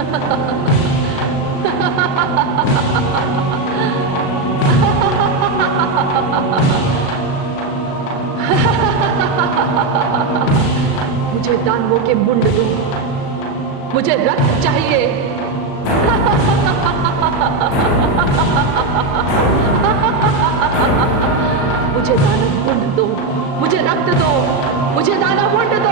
मुझे दानवों के मुंड दो, मुझे रक्त चाहिए। मुझे दानव मुंड दो, मुझे रक्त दो, मुझे दानव मुंड दो।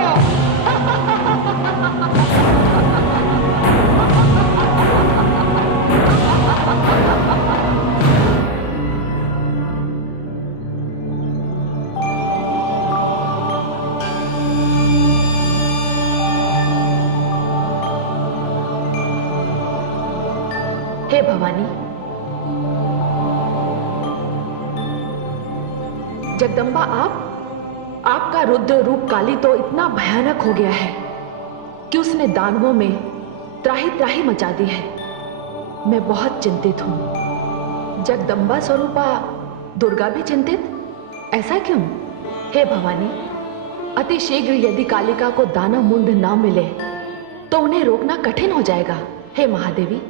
हे भवानी, जगदम्बा, आपका रुद्र रूप काली तो इतना भयानक हो गया है कि उसने दानवों में त्राही त्राही मचा दी है। मैं बहुत चिंतित हूं। जगदम्बा स्वरूपा दुर्गा भी चिंतित? ऐसा क्यों? हे भवानी, अति शीघ्र यदि कालिका को दानव मुंड न मिले तो उन्हें रोकना कठिन हो जाएगा। हे महादेवी,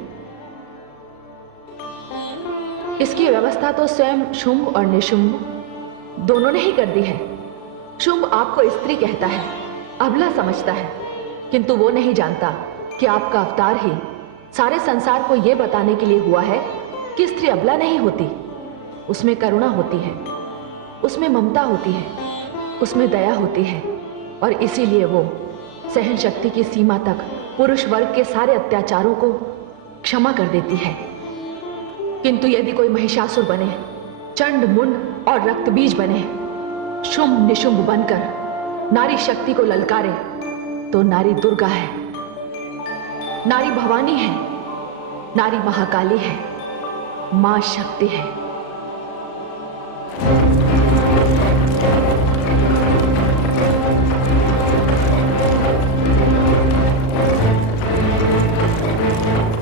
इसकी व्यवस्था तो स्वयं शुंभ और निशुंभ दोनों ने ही कर दी है। शुंभ आपको स्त्री कहता है, अबला समझता है, किंतु वो नहीं जानता कि आपका अवतार ही सारे संसार को यह बताने के लिए हुआ है कि स्त्री अबला नहीं होती। उसमें करुणा होती है, उसमें ममता होती है, उसमें दया होती है, और इसीलिए वो सहन शक्ति की सीमा तक पुरुष वर्ग के सारे अत्याचारों को क्षमा कर देती है। किंतु यदि कोई महिषासुर बने, चंड मुंड और रक्त बीज बने, शुंभ निशुंभ बनकर नारी शक्ति को ललकारे, तो नारी दुर्गा है, नारी भवानी है, नारी महाकाली है, मां शक्ति है।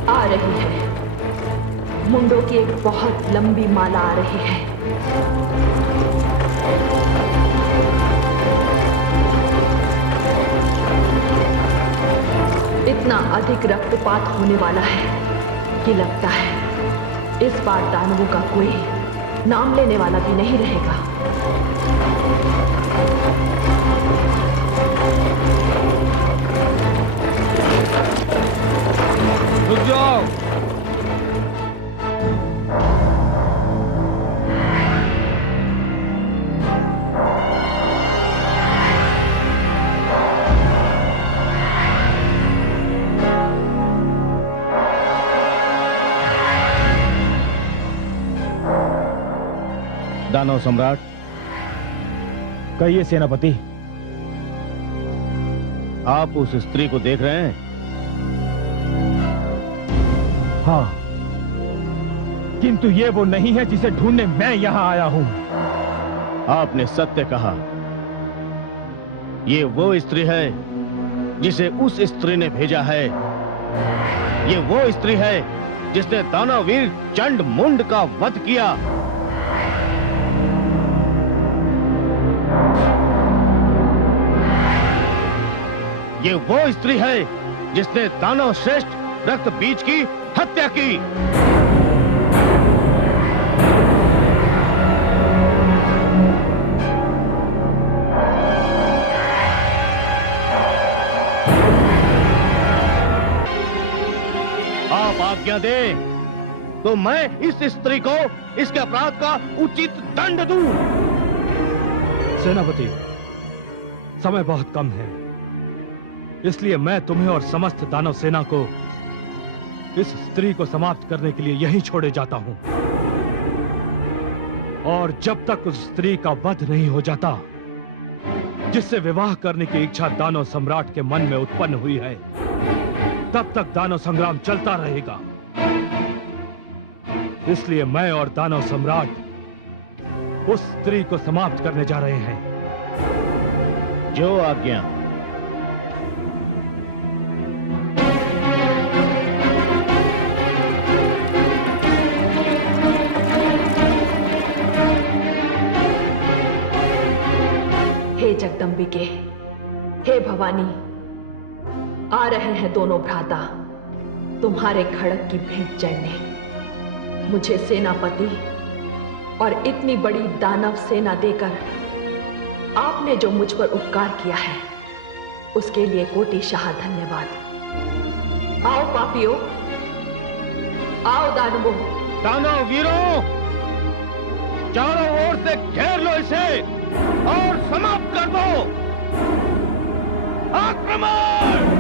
आ रही है, मुंडों की एक बहुत लंबी माला आ रही है। इतना अधिक रक्तपात होने वाला है कि लगता है इस बार दानवों का कोई नाम लेने वाला भी नहीं रहेगा। रुक जाओ। दानव सम्राट, कहिए सेनापति, आप उस स्त्री को देख रहे हैं? हाँ, किंतु ये वो नहीं है जिसे ढूंढने मैं यहां आया हूं। आपने सत्य कहा, ये वो स्त्री है जिसे उस स्त्री ने भेजा है। ये वो स्त्री है जिसने दानववीर चंड मुंड का वध किया। ये वो स्त्री है जिसने दानव श्रेष्ठ रक्त बीज की हत्या की। आप आज्ञा दें तो मैं इस स्त्री को इसके अपराध का उचित दंड दूं। सेनापति, समय बहुत कम है, इसलिए मैं तुम्हें और समस्त दानव सेना को इस स्त्री को समाप्त करने के लिए यहीं छोड़े जाता हूं। और जब तक उस स्त्री का वध नहीं हो जाता जिससे विवाह करने की इच्छा दानव सम्राट के मन में उत्पन्न हुई है, तब तक दानव संग्राम चलता रहेगा। इसलिए मैं और दानव सम्राट उस स्त्री को समाप्त करने जा रहे हैं। जो आज्ञा। हे जगदम्बिके, हे भवानी, आ रहे हैं दोनों भ्राता। तुम्हारे खड़क की भेंट चढ़ने, मुझे सेनापति और इतनी बड़ी दानव सेना देकर आपने जो मुझ पर उपकार किया है, उसके लिए कोटिशाह धन्यवाद। आओ पापियों, आओ दानवों। दानव वीरों, चारों ओर से घेर लो इसे और समाप्त कर दो। आक्रमण!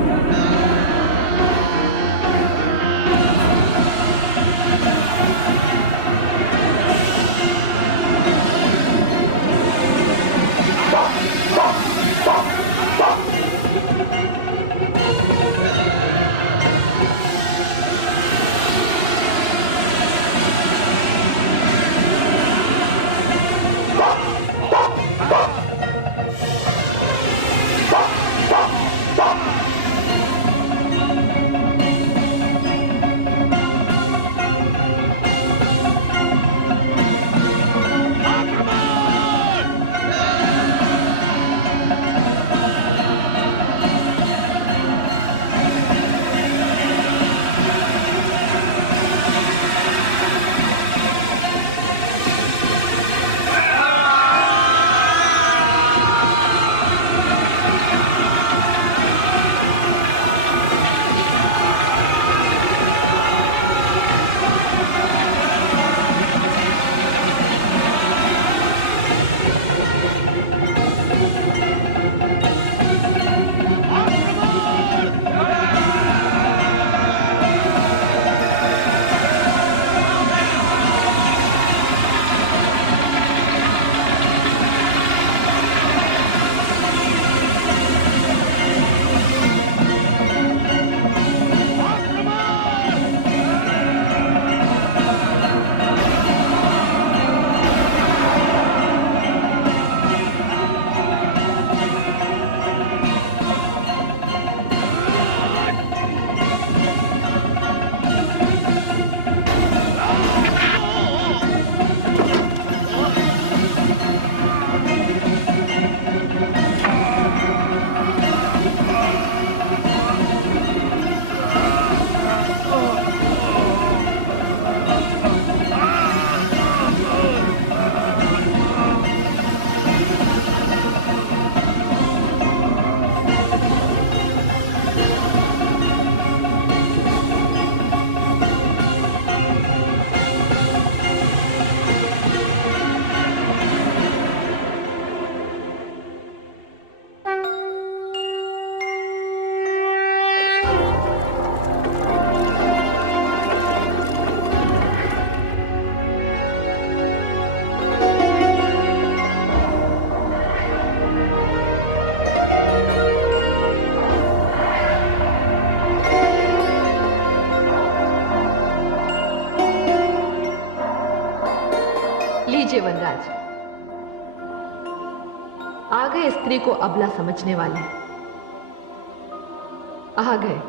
लीजिए वनराज, आ गए स्त्री को अबला समझने वाले, आ गए।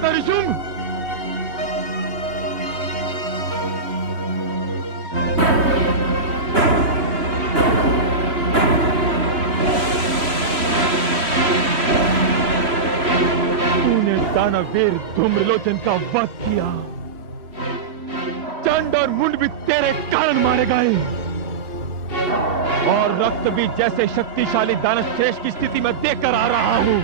था निशुंभ? तूने दानवीर धूम्रलोचन का वध किया। चंड और मुंड भी तेरे कारण मारे गए, और रक्त भी जैसे शक्तिशाली दानश्रेष्ठ की स्थिति में देखकर आ रहा हूं।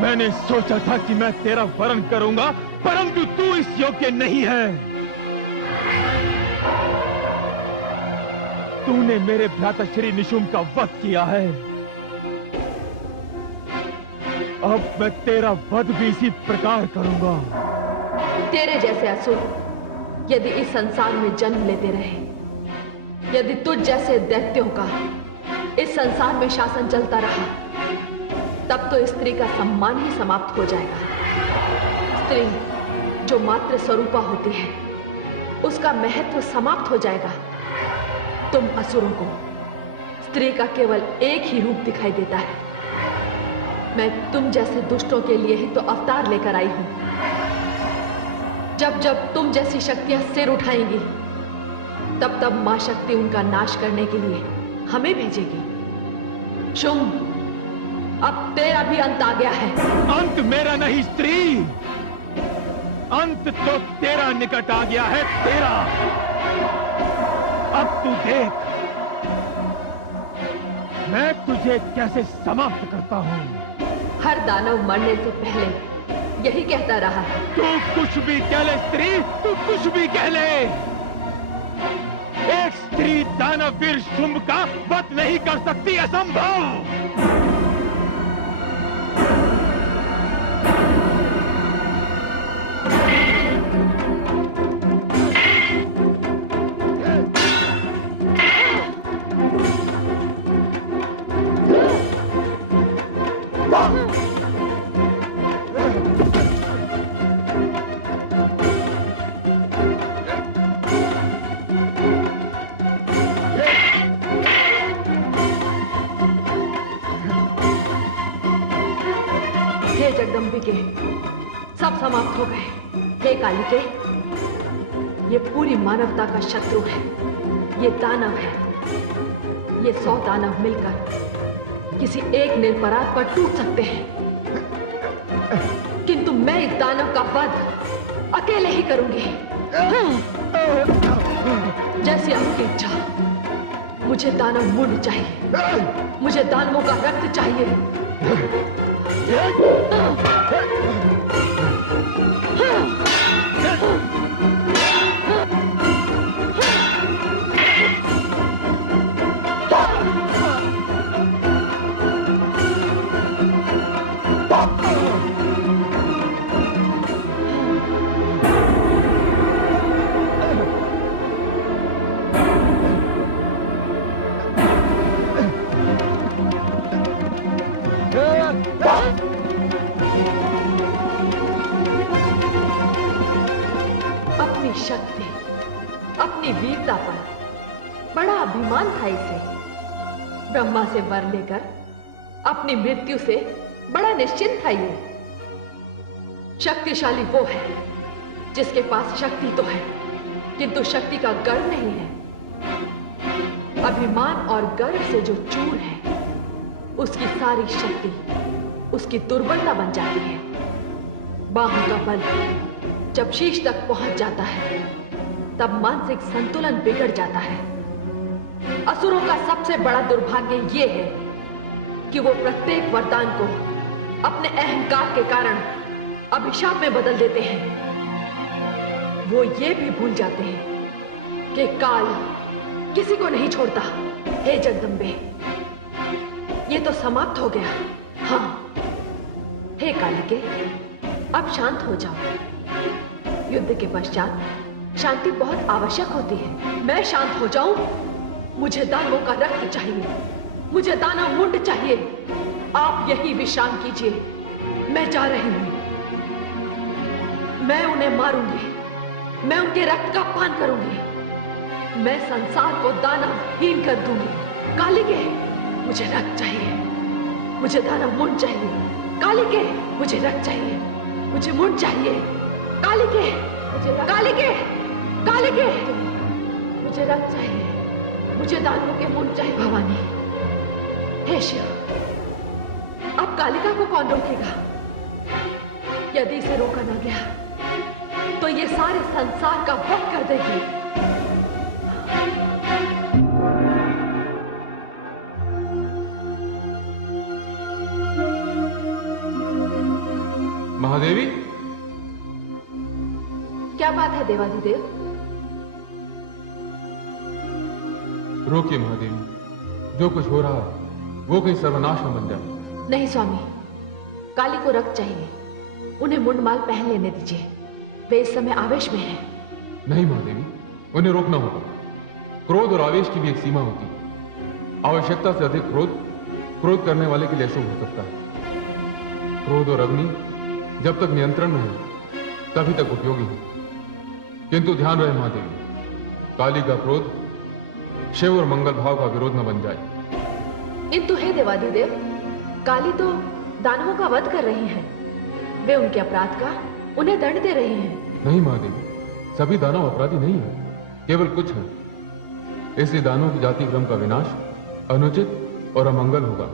मैंने सोचा था कि मैं तेरा वरण करूंगा, परंतु तू इस योग्य नहीं है। तूने मेरे भ्राता श्री निशुंभ का वध किया है। अब मैं तेरा वध भी इसी प्रकार करूंगा। तेरे जैसे असुर यदि इस संसार में जन्म लेते रहे, यदि तुझ जैसे दैत्यों का इस संसार में शासन चलता रहा, तब तो स्त्री का सम्मान ही समाप्त हो जाएगा। स्त्री जो मात्र स्वरूपा होती है, उसका महत्व समाप्त हो जाएगा। तुम असुरों को स्त्री का केवल एक ही रूप दिखाई देता है। मैं तुम जैसे दुष्टों के लिए ही तो अवतार लेकर आई हूं। जब जब तुम जैसी शक्तियां सिर उठाएंगी, तब तब मां शक्ति उनका नाश करने के लिए हमें भेजेगी। शुंभ, अब तेरा भी अंत आ गया है। अंत मेरा नहीं स्त्री, अंत तो तेरा निकट आ गया है। तेरा अब तू देख, मैं तुझे कैसे समाप्त करता हूं। हर दानव मरने से पहले यही कहता रहा है। तू कुछ भी कह ले स्त्री, तू कुछ भी कह ले। एक स्त्री दानवीर शुंभ का वध नहीं कर सकती, असंभव। हे जगदम्बिके, सब समाप्त हो गए। हे कालिके, ये पूरी मानवता का शत्रु है। ये दानव है। ये 100 दानव मिलकर किसी एक निरपराध पर टूट सकते हैं, किंतु मैं इस दानव का वध अकेले ही करूंगी। जैसी आपकी इच्छा। मुझे दानव मुंड चाहिए, मुझे दानवों का रक्त चाहिए। अपनी शक्ति, अपनी वीरता पर बड़ा अभिमान था इसे। ब्रह्मा से वर लेकर अपनी मृत्यु से बड़ा निश्चिंत था ये। शक्तिशाली वो है जिसके पास शक्ति तो है, किंतु शक्ति का गर्व नहीं है। अभिमान और गर्व से जो चूर है, उसकी सारी शक्ति उसकी दुर्बलता बन जाती है। बाहों का बल जब शीश तक पहुंच जाता है, तब मानसिक संतुलन बिगड़ जाता है। असुरों का सबसे बड़ा दुर्भाग्य यह है कि वो प्रत्येक वरदान को अपने अहंकार के कारण अभिशाप में बदल देते हैं। वो ये भी भूल जाते हैं कि काल किसी को नहीं छोड़ता। हे जगदम्बे, ये तो समाप्त हो गया। हाँ, हे कालिके, अब शांत हो जाओ। युद्ध के पश्चात शांति बहुत आवश्यक होती है। मैं शांत हो जाऊं? मुझे दानवों का रक्त चाहिए, मुझे दानव मुंड चाहिए। आप यही विश्राम कीजिए, मैं जा रही हूं। मैं उन्हें मारूंगी, मैं उनके रक्त का पान करूंगी। मैं संसार को दानवहीन कर दूंगी। कालिके, मुझे रक्त चाहिए, मुझे दानव मुंड चाहिए। कालिके, मुझे रक्त चाहिए, मुझे मुंड चाहिए। कालिके, कालिके, कालिके, मुझे रक्त चाहिए, मुझे दानवों के मुंड चाहिए। भवानी, हे शिव, अब कालिका को कौन रोकेगा? यदि इसे रोका ना गया तो ये सारे संसार का वध कर देगी। महादेवी, क्या बात है देवाधिदेव? रोकिए महादेवी, जो कुछ हो रहा है वो कहीं सर्वनाश न बन जाए। नहीं स्वामी, काली को रक्त चाहिए, उन्हें मुंडमाल पहन लेने दीजिए, वे इस समय आवेश में हैं। नहीं महादेवी, उन्हें रोकना होगा। क्रोध और आवेश की भी एक सीमा होती है। आवश्यकता से अधिक क्रोध करने वाले के लिए अशुभ हो सकता है। क्रोध और अग्नि जब तक नियंत्रण में है तभी तक उपयोगी है। किंतु ध्यान रहे महादेवी, काली का क्रोध शिव और मंगल भाव का विरोध न बन जाए। किंतु हे देवाधिदेव, काली तो दानवों का वध कर रही हैं, वे उनके अपराध का उन्हें दंड दे रही हैं। नहीं महादेवी, सभी दानव अपराधी नहीं है, केवल कुछ हैं। इससे दानवों की जाति क्रम का विनाश अनुचित और अमंगल होगा।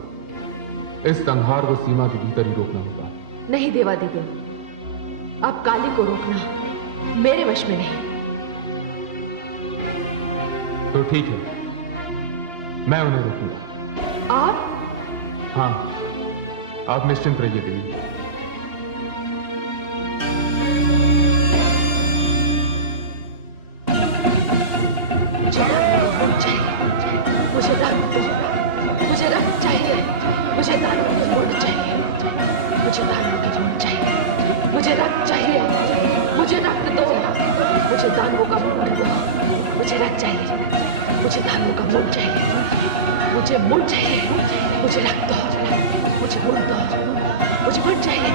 इस संहार को सीमा के भीतर ही रोकना होगा। नहीं देवाधिदेव, अब काली को रोकना मेरे वश में नहीं। तो ठीक है, मैं उन्हें रोकूंगा। आप? हाँ, आप निश्चिंत रहिए देवी। मुझे रक्त, मुझे रक्त चाहिए, मुझे दानवों के मुंड चाहिए, मुझे दानवों के मुंड चाहिए, मुझे रक्त चाहिए, मुझे रक्त दो, मुझे दानवों का मुंड दो, मुझे रक्त चाहिए, मुझे दानवों का मुंड चाहिए, मुझे मुंड चाहिए, मुझे रक्त दो, मुझे मुंड दो, मुझे मुंड चाहिए,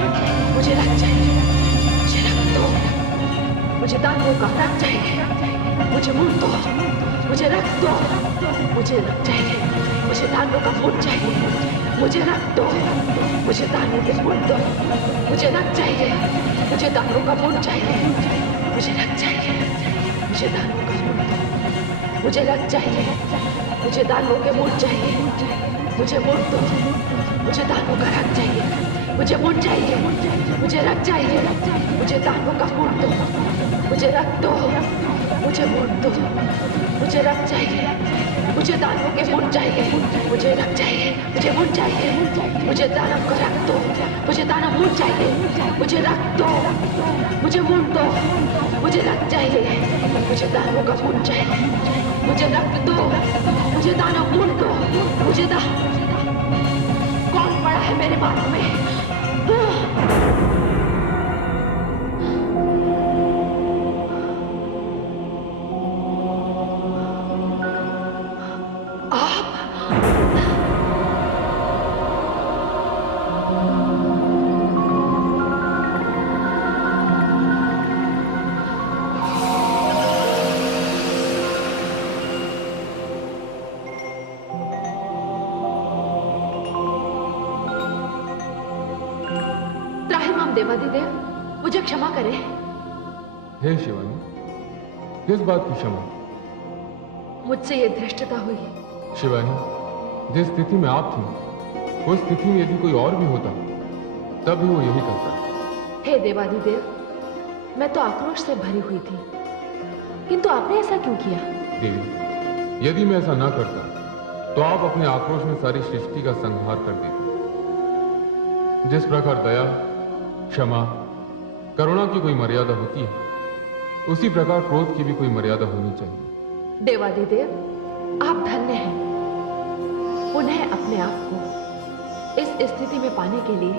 मुझे रक्त चाहिए, मुझे रक्त दो, मुझे दानवों का रक्त चाहिए, मुझे मुंड दो, मुझे रक्त दो, मुझे रक्त चाहिए, मुझे दानवों का मुंड चाहिए, मुझे रक्त दो, मुझे दानवों के मुंड दो, मुझे रक्त चाहिए, मुझे दानवों का मुंड चाहिए, मुझे रक्त चाहिए, मुझे दानवों का मुंड दो, मुझे रक्त चाहिए, मुझे दानवों के मुंड चाहिए, मुझे मुंड दो, मुझे दानवों का रक्त चाहिए, मुझे मुंड चाहिए, मुझे रक्त चाहिए, मुझे दानवों का मुंड दो, मुझे रक्त दो, मुझे मुंड दो, मुझे रक्त चाहिए, मुझे दानवों के मुंड चाहिए, मुझे रक्त चाहिए, मुझे मुंड चाहिए, मुझे दानव का रक्त दो, मुझे दानव मुंड चाहिए, मुझे रक्त दो, मुझे मुंड दो, मुझे रक्त चाहिए, मुझे दानवों का मुंड चाहिए, मुझे रक्त दो, मुझे दानव मुंड दो, मुझे कौन पड़ा है मेरे मार्ग में? देवाधिदेव, मुझे क्षमा करें। हे शिवानी, किस बात की क्षमा? मुझसे ये धृष्टता हुई। शिवानी, जिस स्थिति में आप थी उस स्थिति में यदि कोई और भी होता तब भी वो यही करता। हे देवाधिदेव, मैं तो आक्रोश से भरी हुई थी, किंतु आपने ऐसा क्यों किया? देवी, यदि मैं ऐसा ना करता तो आप अपने आक्रोश में सारी सृष्टि का संहार कर देते। जिस प्रकार दया, क्षमा, करुणा की कोई मर्यादा होती है, उसी प्रकार क्रोध की भी कोई मर्यादा होनी चाहिए। देवाधिदेव, आप धन्य हैं। उन्हें अपने आप को इस स्थिति में पाने के लिए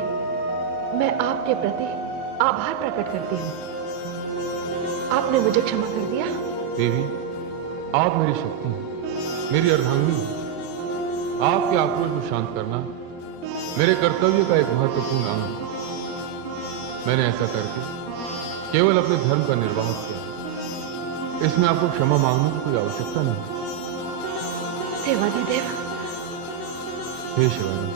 मैं आपके प्रति आभार प्रकट करती हूँ। आपने मुझे क्षमा कर दिया। देवी, आप मेरी शक्ति हैं, मेरी अर्धांगिनी हैं। आपके आक्रोश को शांत करना मेरे कर्तव्य का एक महत्वपूर्ण अंग है। मैंने ऐसा करके केवल अपने धर्म का निर्वाह किया। इसमें आपको क्षमा मांगने की कोई आवश्यकता नहीं। देवाधिदेव। हे शिवानी,